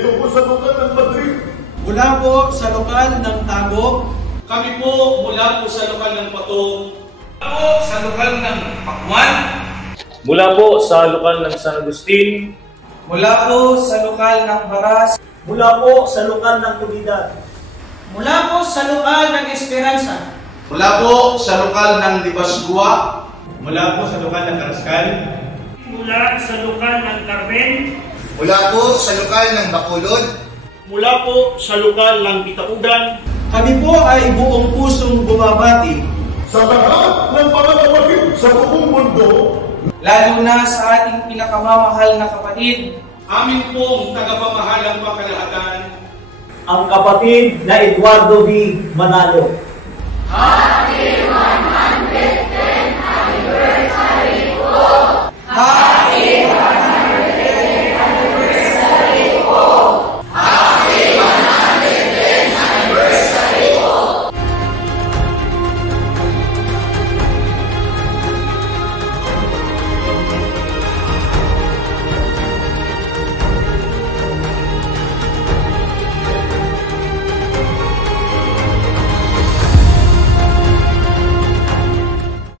Dito po sa lokal ng Madrid. Mula po sa lokal ng Tagum. Kami po mula po sa lokal ng Pato. Po sa lokal ng Pakwan. Mula po sa lokal ng San Agustin. Mula po sa lokal ng Baras. Mula po sa lokal ng Comunidad. Mula po sa lokal ng Esperanza. Mula po sa lokal ng Dipasgua. Mula po sa lokal ng Carrascal. Mula sa lokal ng Carmen. Mula po sa lokal ng Bacolod. Mula po sa lokal ng Bitaugan. Kami po ay buong pusong bumabati Sa lahat ng mga kapatid sa buong mundo, lalo na sa ating pinakamamahal na kapatid, Amin pong tagapamahalang pakalahatan. Ang kapatid na Eduardo V. Manalo.